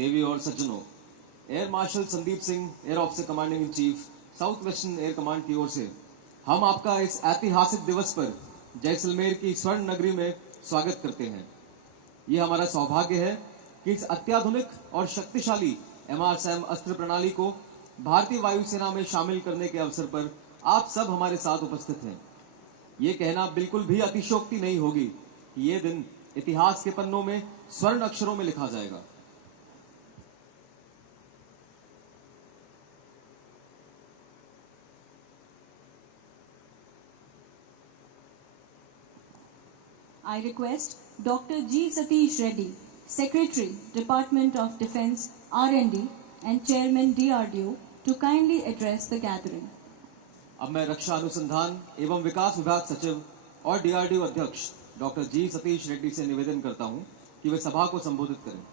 देवी और सज्जनों, air marshal Sandeep Singh, air officer commanding in chief, south western air command की ओर से हम आपका इस ऐतिहासिक दिवस पर जैसलमेर की स्वर्ण नगरी में स्वागत करते हैं। ये हमारा सौभाग्य है कि इस अत्याधुनिक और शक्तिशाली MRSAM अस्त्र प्रणाली को भारतीय वायुसेना में शामिल करने के अवसर पर आप सब हमारे साथ उपस्थित हैं। ये कहना बिल्कुल भी अतिशयोक्ति नहीं होगी कि ये दिन इतिहास के पन्नों में स्वर्ण अक्षरों में लिखा जाएगा। I request Dr. G. Satish Reddy, Secretary, Department of Defense, R&D and Chairman DRDO to kindly address the gathering. अब मैं रक्षा अनुसंधान एवं विकास विभाग सचिव और DRDO अध्यक्ष डॉक्टर जी सतीश रेड्डी से निवेदन करता हूं कि वे सभा को संबोधित करें।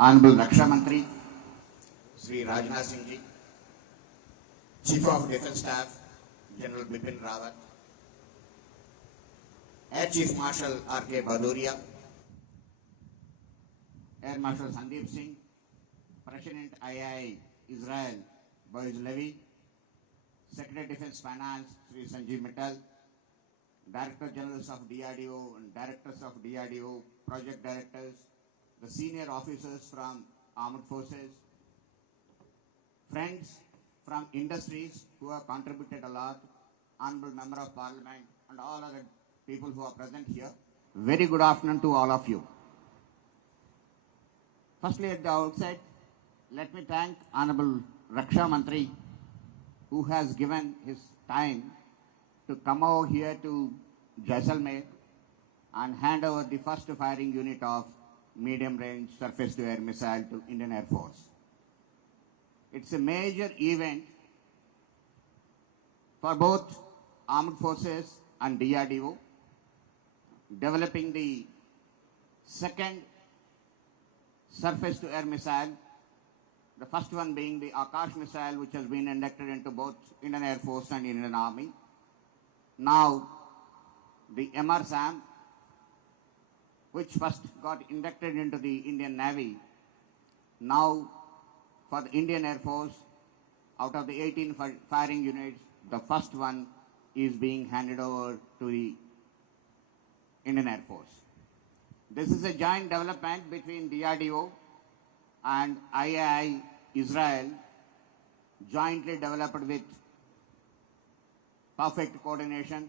Honorable Raksha Mantri, Sri Rajnath Singh Ji, Chief of Defence Staff, General Bipin Rawat, Air Chief Marshal R.K. Bhadoria, Air Marshal Sandeep Singh, President IAI Israel Boaz Levi, Secretary Defence Finance Sri Sanjeev Mittal, Director Generals of DRDO and Directors of DRDO, Project Directors, the senior officers from Armed Forces, friends from industries who have contributed a lot, Honorable Member of Parliament and all other people who are present here. Very good afternoon to all of you. Firstly, at the outset, let me thank Honorable Raksha Mantri, who has given his time to come over here to Jaisalmer and hand over the first firing unit of medium-range surface-to-air missile to Indian Air Force. It's a major event for both Armed Forces and DRDO, developing the second surface-to-air missile, the first one being the Akash missile, which has been inducted into both Indian Air Force and Indian Army. Now, the MRSAM, which first got inducted into the Indian Navy, now for the Indian Air Force, out of the 18 firing units, the first one is being handed over to the Indian Air Force. This is a joint development between DRDO and IAI Israel, jointly developed with perfect coordination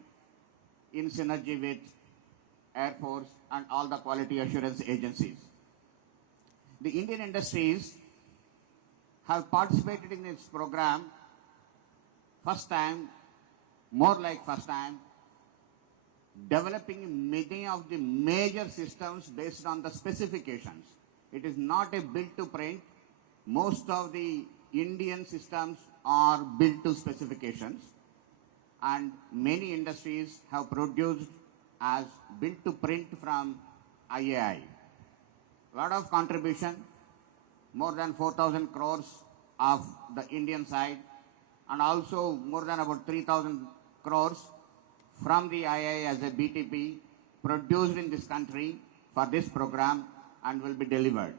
in synergy with Air Force and all the quality assurance agencies. The Indian industries have participated in this program first time, more like first time, developing many of the major systems based on the specifications. It is not a build to print. Most of the Indian systems are built to specifications, and many industries have produced as built to print from IAI. A lot of contribution, more than 4,000 crores of the Indian side, and also more than about 3,000 crores from the IAI as a BTP produced in this country for this program and will be delivered.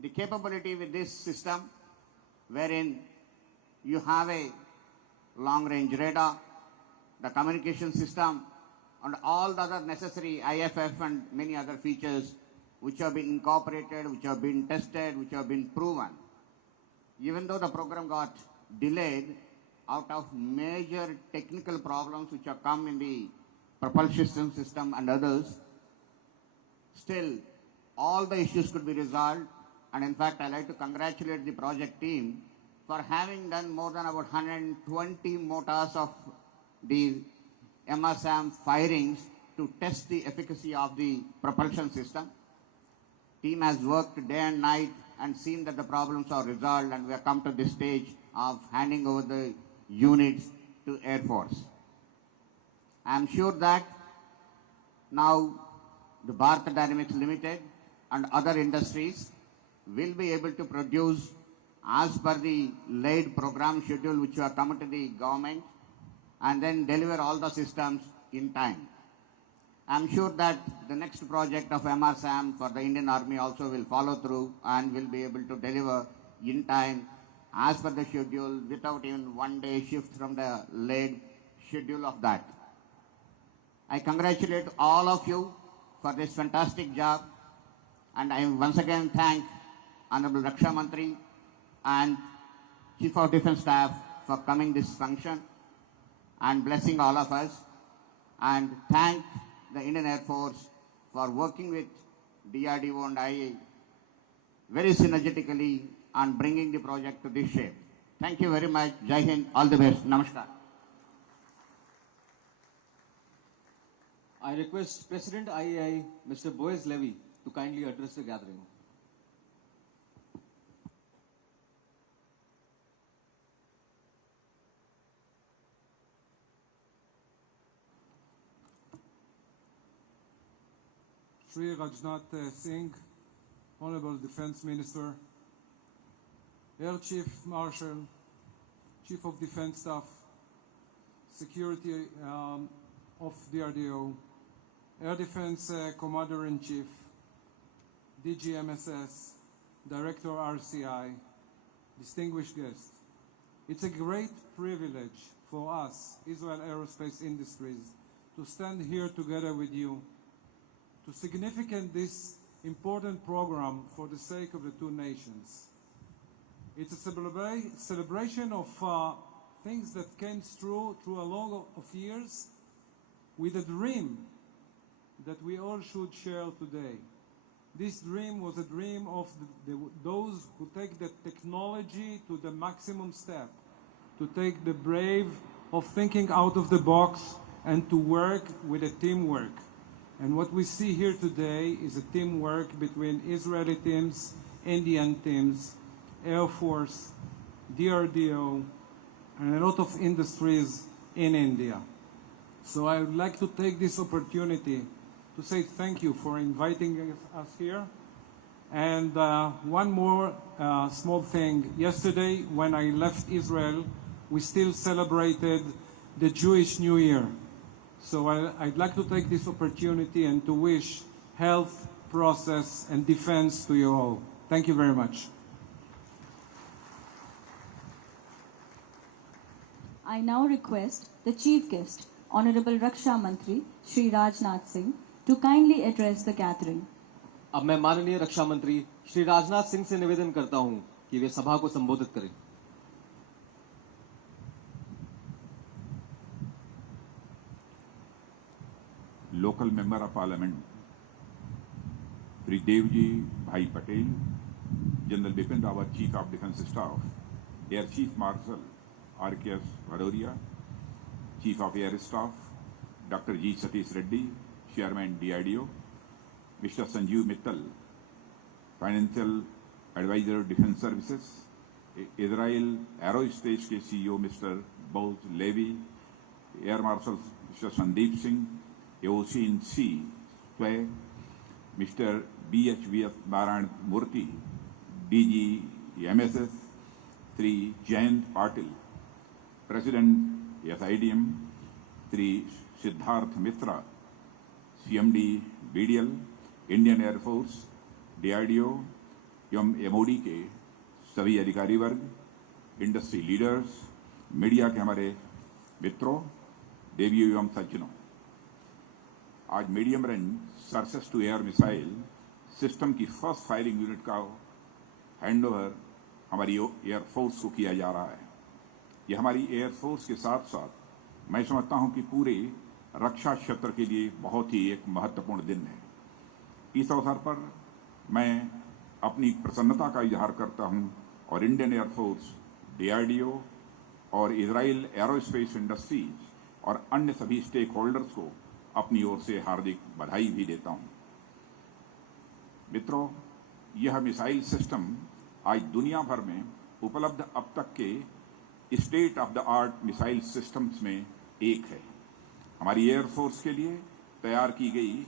The capability with this system, wherein you have a long-range radar, the communication system, and all the other necessary IFF and many other features which have been incorporated, which have been tested, which have been proven. Even though the program got delayed out of major technical problems which have come in the propulsion system and others, still all the issues could be resolved. And in fact, I'd like to congratulate the project team for having done more than about 120 motors of the MRSAM firings to test the efficacy of the propulsion system. Team has worked day and night and seen that the problems are resolved, and we have come to this stage of handing over the units to Air Force. I am sure that now the Bharat Dynamics Limited and other industries will be able to produce as per the laid program schedule which have come to the government, and then deliver all the systems in time. I'm sure that the next project of MRSAM for the Indian Army also will follow through and will be able to deliver in time as per the schedule without even one day shift from the laid schedule of that. I congratulate all of you for this fantastic job, and I once again thank Honorable Raksha Mantri and Chief of Defence Staff for coming this function and blessing all of us, and thank the Indian Air Force for working with DRDO and IA very synergetically on bringing the project to this shape. Thank you very much. Jai Hind. All the best. Namaskar. I request President IAI, Mr. Boaz Levy, to kindly address the gathering. Shri Rajnath Singh, Honorable Defense Minister, Air Chief Marshal, Chief of Defense Staff, Security of DRDO, Air Defense Commander-in-Chief, DGMSS, Director RCI, distinguished guests. It's a great privilege for us, Israel Aerospace Industries, to stand here together with you to significant this important program for the sake of the two nations. It's a celebration of things that came through a long of years with a dream that we all should share today. This dream was a dream of those who take the technology to the maximum step, to take the brave of thinking out of the box and to work with a teamwork. And what we see here today is a teamwork between Israeli teams, Indian teams, Air Force, DRDO, and a lot of industries in India. So I would like to take this opportunity to say thank you for inviting us here. And one more small thing. Yesterday, when I left Israel, we still celebrated the Jewish New Year. So I'd like to take this opportunity and to wish health, process, and defense to you all. Thank you very much. I now request the Chief Guest, Honorable Raksha Mantri, Shri Rajnath Singh, to kindly address the gathering. अब मैं माननीय रक्षा मंत्री श्री राजनाथ सिंह से निवेदन करता हूं कि वे सभा को संबोधित करें. Local Member of Parliament, Shri Devji Bhai Patel, General Bipin Rawat, Chief of Defence Staff, Air Chief Marshal R.K.S. Bhadoria, Chief of Air Staff, Dr. G. Satish Reddy, Chairman DRDO, Mr. Sanjeev Mittal, Financial Advisor Defence Services, Israel Aerospace के CEO Mr. Boaz Levy, Air Marshal Mr. Sandeep Singh, AOC in C, Sway, Mr. BHVF Narayan Murthy, DG MSS, Sri Jayant Patil, President SIDM, Sri Siddharth Mitra, CMD BDL, Indian Air Force, DRDO एवं MOD के सभी अधिकारी वर्ग, industry leaders, media के हमारे मित्रों, देवियों एवं सज्जनों, आज medium range surface to air missile system की फर्स्ट फायरिंग यूनिट का हैंडओवर हमारी एयर फोर्स को किया जा रहा है. यह हमारी एयर फोर्स के साथ साथ मैं समझता हूं कि पूरे रक्षा क्षेत्र के लिए बहुत ही एक महत्वपूर्ण दिन है. इस अवसर पर मैं अपनी प्रसन्नता का इजहार करता हूं और इंडियन एयर फोर्स, DRDO और इजराइल एरोस्पेस इंडस्ट्रीज और अन्य सभी स्टेक होल्डर्स को अपनी ओर से हार्दिक बधाई भी देता हूं. मित्रों, यह मिसाइल सिस्टम आज दुनिया भर में उपलब्ध अब तक के state of the art missile systems में एक है. हमारी एयरफोर्स के लिए तैयार की गई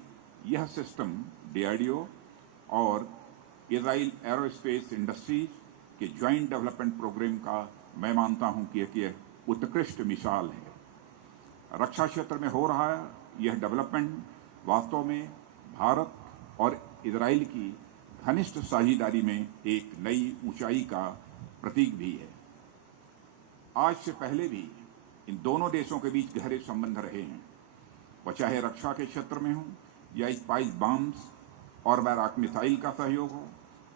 यह सिस्टम DRDO और इजराइल एरोस्पेस इंडस्ट्रीज के ज्वाइंट डेवलपमेंट प्रोग्राम का मैं मानता हूं कि एक उत्कृष्ट मिसाल है. रक्षा क्षेत्र में हो रहा यह डेवलपमेंट वास्तव में भारत और इजराइल की घनिष्ठ साझेदारी में एक नई ऊंचाई का प्रतीक भी है। आज से पहले भी इन दोनों देशों के बीच गहरे संबंध रहे हैं, वह चाहे रक्षा के क्षेत्र में हो या स्पाइस बम्स और बैराक मिसाइल का सहयोग हो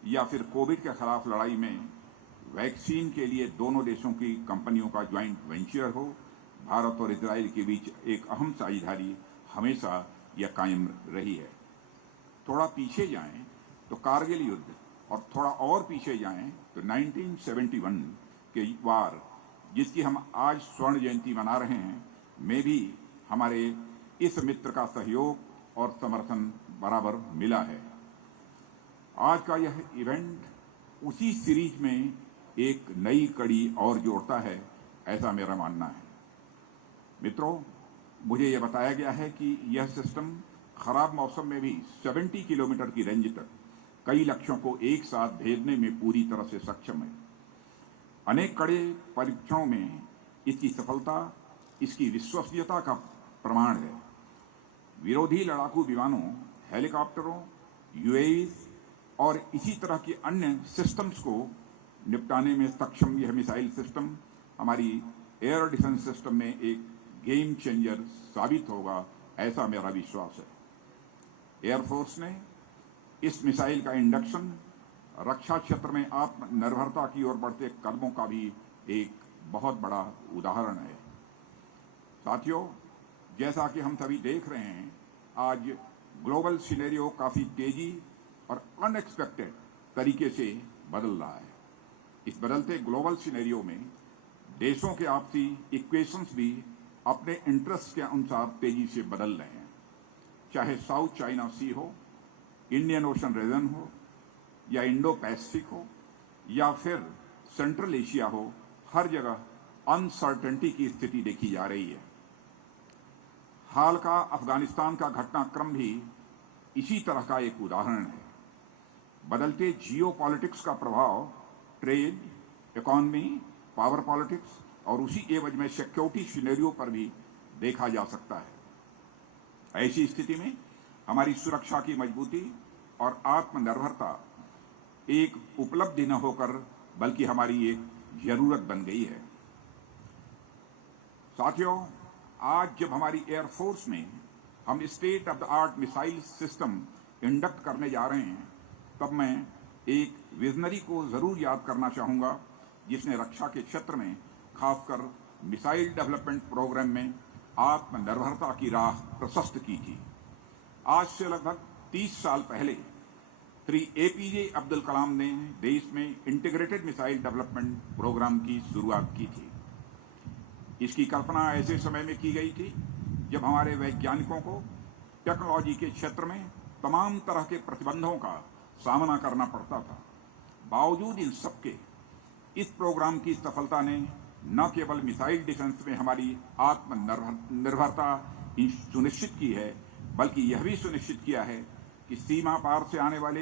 या फिर कोविड के खिलाफ लड़ाई में वैक्सीन के लिए दोनों देशों की कंपनियों का ज्वाइंट वेंचर हो। भारत और इजराइल के बीच एक अहम साझेदारी हमेशा यह कायम रही है। थोड़ा पीछे जाएं तो कारगिल युद्ध और थोड़ा और पीछे जाएं तो 1971 के वार, जिसकी हम आज स्वर्ण जयंती मना रहे हैं, में भी हमारे इस मित्र का सहयोग और समर्थन बराबर मिला है। आज का यह इवेंट उसी सीरीज में एक नई कड़ी और जोड़ता है, ऐसा मेरा मानना है। मित्रों, मुझे यह बताया गया है कि यह सिस्टम खराब मौसम में भी 70 किलोमीटर की रेंज तक कई लक्ष्यों को एक साथ भेजने में पूरी तरह से सक्षम है। अनेक कड़े परीक्षणों में इसकी सफलता इसकी विश्वसनीयता का प्रमाण है। विरोधी लड़ाकू विमानों, हेलीकॉप्टरों, यूएवी और इसी तरह के अन्य सिस्टम्स को निपटाने में सक्षम यह मिसाइल सिस्टम हमारी एयर डिफेंस सिस्टम में एक गेम चेंजर साबित होगा, ऐसा मेरा विश्वास है। एयरफोर्स ने इस मिसाइल का इंडक्शन रक्षा क्षेत्र में आत्मनिर्भरता की ओर बढ़ते कदमों का भी एक बहुत बड़ा उदाहरण है। साथियों, जैसा कि हम सभी देख रहे हैं, आज ग्लोबल सिनेरियो काफी तेजी और अनएक्सपेक्टेड तरीके से बदल रहा है। इस बदलते ग्लोबल सिनेरियो में देशों के आपसी इक्वेशंस भी अपने इंटरेस्ट के अनुसार तेजी से बदल रहे हैं। चाहे साउथ चाइना सी हो, इंडियन ओशन रीजन हो या इंडो पैसिफिक हो या फिर सेंट्रल एशिया हो, हर जगह अनसर्टेनिटी की स्थिति देखी जा रही है। हाल का अफगानिस्तान का घटनाक्रम भी इसी तरह का एक उदाहरण है। बदलते जियोपॉलिटिक्स का प्रभाव ट्रेड, इकोनॉमी, पावर पॉलिटिक्स और उसी एवज में सिक्योरिटी सिनेरियो पर भी देखा जा सकता है। ऐसी स्थिति में हमारी सुरक्षा की मजबूती और आत्मनिर्भरता एक उपलब्धि न होकर बल्कि हमारी एक जरूरत बन गई है। साथियों, आज जब हमारी एयरफोर्स में हम state of the art missile system induct करने जा रहे हैं, तब मैं एक विजनरी को जरूर याद करना चाहूंगा, जिसने रक्षा के क्षेत्र में खासकर मिसाइल डेवलपमेंट प्रोग्राम में आत्मनिर्भरता की राह प्रशस्त की थी। आज से लगभग 30 साल पहले श्री एपीजे अब्दुल कलाम ने देश में इंटीग्रेटेड मिसाइल डेवलपमेंट प्रोग्राम की शुरुआत की थी। इसकी कल्पना ऐसे समय में की गई थी जब हमारे वैज्ञानिकों को टेक्नोलॉजी के क्षेत्र में तमाम तरह के प्रतिबंधों का सामना करना पड़ता था। बावजूद इन सबके इस प्रोग्राम की सफलता ने न केवल मिसाइल डिफेंस में हमारी आत्मनिर्भरता सुनिश्चित की है, बल्कि यह भी सुनिश्चित किया है कि सीमा पार से आने वाले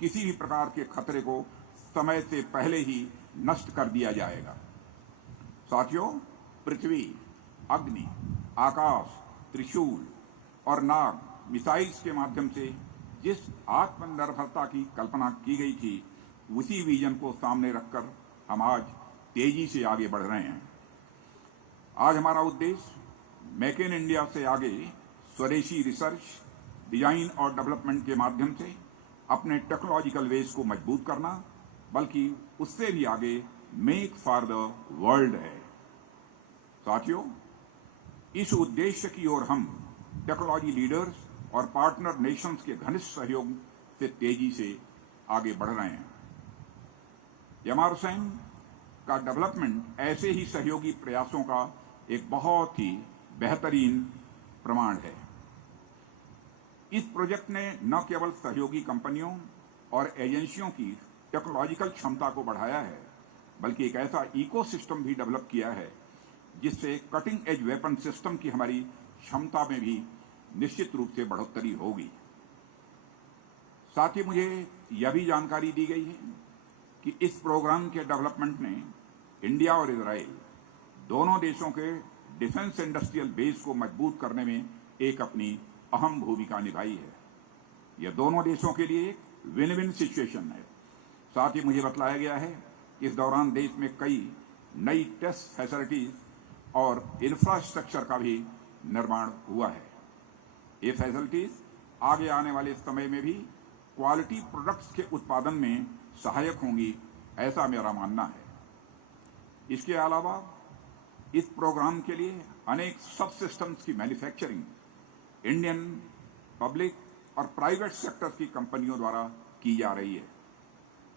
किसी भी प्रकार के खतरे को समय से पहले ही नष्ट कर दिया जाएगा। साथियों, पृथ्वी, अग्नि, आकाश, त्रिशूल और नाग मिसाइल्स के माध्यम से जिस आत्मनिर्भरता की कल्पना की गई थी, उसी विजन को सामने रखकर हम आज तेजी से आगे बढ़ रहे हैं। आज हमारा उद्देश्य मेक इन इंडिया से आगे स्वदेशी रिसर्च, डिजाइन और डेवलपमेंट के माध्यम से अपने टेक्नोलॉजिकल बेस को मजबूत करना, बल्कि उससे भी आगे मेक फॉर द वर्ल्ड है। साथियों, इस उद्देश्य की ओर हम टेक्नोलॉजी लीडर्स और पार्टनर नेशंस के घनिष्ठ सहयोग से तेजी से आगे बढ़ रहे हैं। एमआरसैम का डेवलपमेंट ऐसे ही सहयोगी प्रयासों का एक बहुत ही बेहतरीन प्रमाण है। इस प्रोजेक्ट ने न केवल सहयोगी कंपनियों और एजेंसियों की टेक्नोलॉजिकल क्षमता को बढ़ाया है, बल्कि एक ऐसा इकोसिस्टम भी डेवलप किया है जिससे कटिंग एज वेपन सिस्टम की हमारी क्षमता में भी निश्चित रूप से बढ़ोतरी होगी। साथ ही मुझे यह भी जानकारी दी गई है कि इस प्रोग्राम के डेवलपमेंट ने इंडिया और इजराइल दोनों देशों के डिफेंस इंडस्ट्रियल बेस को मजबूत करने में एक अपनी अहम भूमिका निभाई है। यह दोनों देशों के लिए एक विन विन सिचुएशन है। साथ ही मुझे बतलाया गया है कि इस दौरान देश में कई नई टेस्ट फैसिलिटीज और इंफ्रास्ट्रक्चर का भी निर्माण हुआ है। ये फैसिलिटीज आगे आने वाले समय में भी क्वालिटी प्रोडक्ट्स के उत्पादन में सहायक होंगी, ऐसा मेरा मानना है। इसके अलावा इस प्रोग्राम के लिए अनेक सब सिस्टम्स की मैन्युफैक्चरिंग इंडियन पब्लिक और प्राइवेट सेक्टर की कंपनियों द्वारा की जा रही है।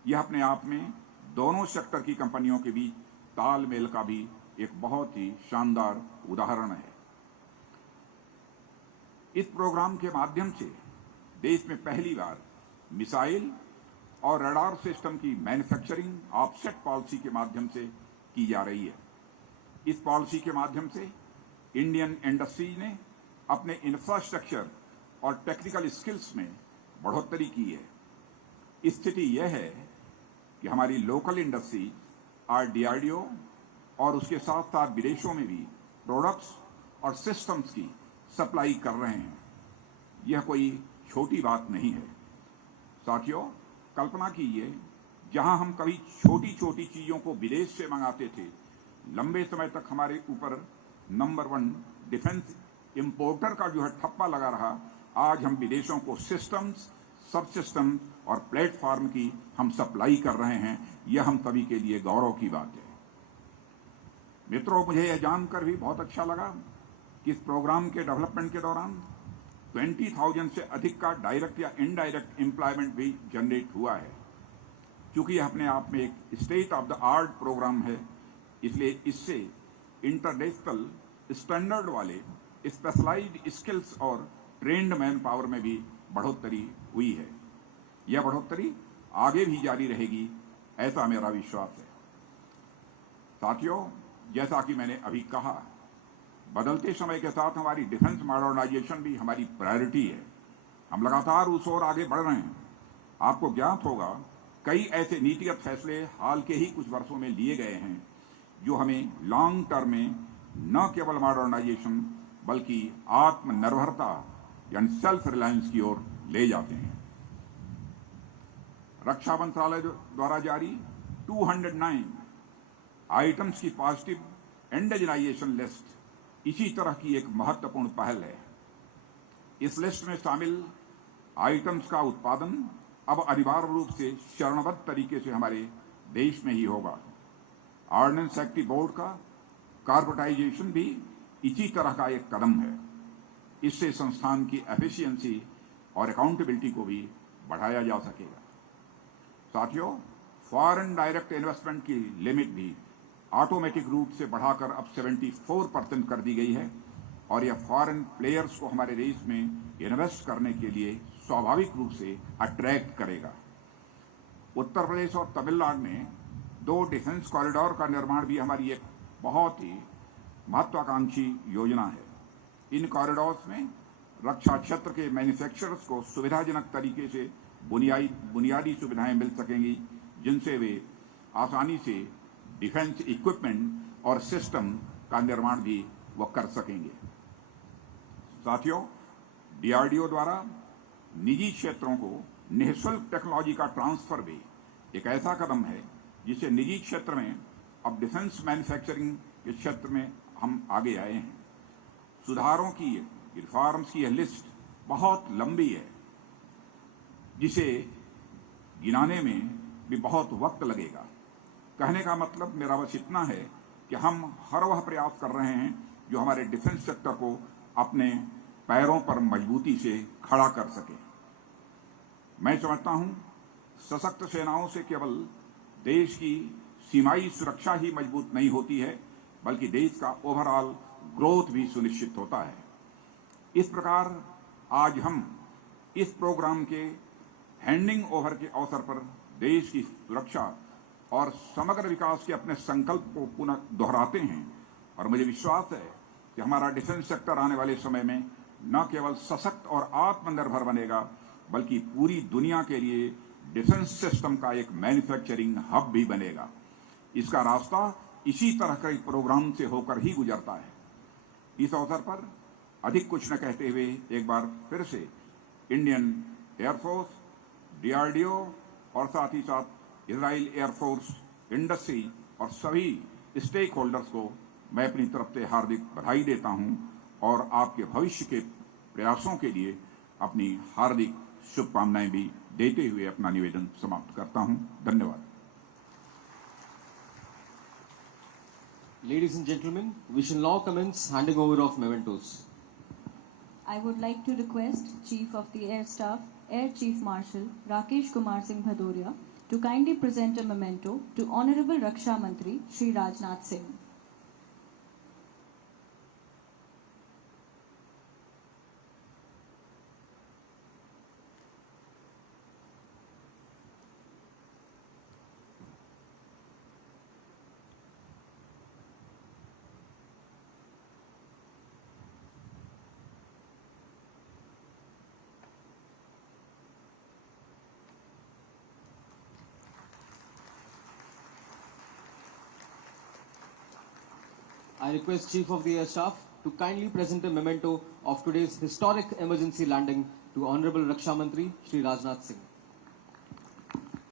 यह अपने आप में दोनों सेक्टर की कंपनियों के बीच तालमेल का भी एक बहुत ही शानदार उदाहरण है। इस प्रोग्राम के माध्यम से देश में पहली बार मिसाइल और रडार सिस्टम की मैन्युफैक्चरिंग ऑफसेट पॉलिसी के माध्यम से की जा रही है। इस पॉलिसी के माध्यम से इंडियन इंडस्ट्रीज ने अपने इंफ्रास्ट्रक्चर और टेक्निकल स्किल्स में बढ़ोतरी की है। स्थिति यह है कि हमारी लोकल इंडस्ट्री आज DRDO और उसके साथ साथ विदेशों में भी प्रोडक्ट्स और सिस्टम्स की सप्लाई कर रहे हैं। यह कोई छोटी बात नहीं है। साथियों, कल्पना कीजिए, जहां हम कभी छोटी छोटी चीजों को विदेश से मंगाते थे, लंबे समय तक हमारे ऊपर नंबर 1 डिफेंस इंपोर्टर का जो है ठप्पा लगा रहा, आज हम विदेशों को सिस्टम्स, सब सिस्टम और प्लेटफॉर्म की हम सप्लाई कर रहे हैं। यह हम सभी के लिए गौरव की बात है। मित्रों, मुझे यह जानकर भी बहुत अच्छा लगा कि इस प्रोग्राम के डेवलपमेंट के दौरान 20,000 से अधिक का डायरेक्ट या इनडायरेक्ट एम्प्लॉयमेंट भी जनरेट हुआ है। क्योंकि यह अपने आप में एक state of the art program है, इसलिए इससे इंटरनेशनल स्टैंडर्ड वाले स्पेशलाइज्ड स्किल्स और ट्रेंड मैन पावर में भी बढ़ोतरी हुई है। यह बढ़ोतरी आगे भी जारी रहेगी, ऐसा मेरा विश्वास है। साथियों, जैसा कि मैंने अभी कहा, बदलते समय के साथ हमारी डिफेंस मॉडर्नाइजेशन भी हमारी प्रायोरिटी है। हम लगातार उस ओर आगे बढ़ रहे हैं। आपको ज्ञात होगा, कई ऐसे नीतिगत फैसले हाल के ही कुछ वर्षों में लिए गए हैं जो हमें लॉन्ग टर्म में न केवल मॉडर्नाइजेशन बल्कि आत्मनिर्भरता यानी सेल्फ रिलायंस की ओर ले जाते हैं। रक्षा मंत्रालय द्वारा जारी 209 आइटम्स की पॉजिटिव इंडिजिनाइजेशन लिस्ट इसी तरह की एक महत्वपूर्ण पहल है। इस लिस्ट में शामिल आइटम्स का उत्पादन अब अनिवार्य रूप से चरणबद्ध तरीके से हमारे देश में ही होगा। ऑर्डिनेंस सेक्रेटरी बोर्ड का कॉर्पोरेटाइजेशन भी इसी तरह का एक कदम है। इससे संस्थान की एफिशिएंसी और अकाउंटेबिलिटी को भी बढ़ाया जा सकेगा। साथियों, फॉरेन डायरेक्ट इन्वेस्टमेंट की लिमिट भी ऑटोमेटिक रूप से बढ़ाकर अब 74% कर दी गई है और यह फॉरेन प्लेयर्स को हमारे देश में इन्वेस्ट करने के लिए स्वाभाविक रूप से अट्रैक्ट करेगा। उत्तर प्रदेश और तमिलनाडु में 2 डिफेंस कॉरिडोर का निर्माण भी हमारी एक बहुत ही महत्वाकांक्षी योजना है। इन कॉरिडोर्स में रक्षा क्षेत्र के मैन्युफैक्चरर्स को सुविधाजनक तरीके से बुनियादी सुविधाएं मिल सकेंगी, जिनसे वे आसानी से डिफेंस इक्विपमेंट और सिस्टम का निर्माण भी वो कर सकेंगे। साथियों, DRDO द्वारा निजी क्षेत्रों को निःशुल्क टेक्नोलॉजी का ट्रांसफर भी एक ऐसा कदम है जिसे निजी क्षेत्र में अब डिफेंस मैन्युफैक्चरिंग के क्षेत्र में हम आगे आए हैं। सुधारों की, रिफॉर्म्स की यह लिस्ट बहुत लंबी है, जिसे गिनाने में भी बहुत वक्त लगेगा। कहने का मतलब मेरा बस इतना है कि हम हर वह प्रयास कर रहे हैं जो हमारे डिफेंस सेक्टर को अपने पैरों पर मजबूती से खड़ा कर सके। मैं समझता हूं, सशक्त सेनाओं से केवल देश की सीमाई सुरक्षा ही मजबूत नहीं होती है, बल्कि देश का ओवरऑल ग्रोथ भी सुनिश्चित होता है। इस प्रकार आज हम इस प्रोग्राम के हैंडिंग ओवर के अवसर पर देश की सुरक्षा और समग्र विकास के अपने संकल्प को पुनः दोहराते हैं और मुझे विश्वास है कि हमारा डिफेंस सेक्टर आने वाले समय में न केवल सशक्त और आत्मनिर्भर बनेगा, बल्कि पूरी दुनिया के लिए डिफेंस सिस्टम का एक मैन्युफैक्चरिंग हब भी बनेगा। इसका रास्ता इसी तरह के प्रोग्राम से होकर ही गुजरता है। इस अवसर पर अधिक कुछ न कहते हुए एक बार फिर से इंडियन एयरफोर्स, DRDO और साथ ही साथ इजराइल एयरफोर्स, इंडस्ट्री और सभी स्टेक होल्डर्स को मैं अपनी तरफ से हार्दिक बधाई देता हूं और आपके भविष्य के प्रयासों के लिए अपनी हार्दिक शुभकामनाएं भी देते हुए अपना निवेदन समाप्त करता हूं। धन्यवाद। Ladies and gentlemen, we shall now commence handing over of mementos. I would like to request Chief of the Air Staff, Air Chief Marshal Rakesh Kumar Singh Bhadoria to kindly present a memento to Honorable Raksha Mantri Shri Rajnath Singh. I request Chief of the Air Staff to kindly present a memento of today's historic emergency landing to Honorable Raksha Mantri Shri Rajnath Singh.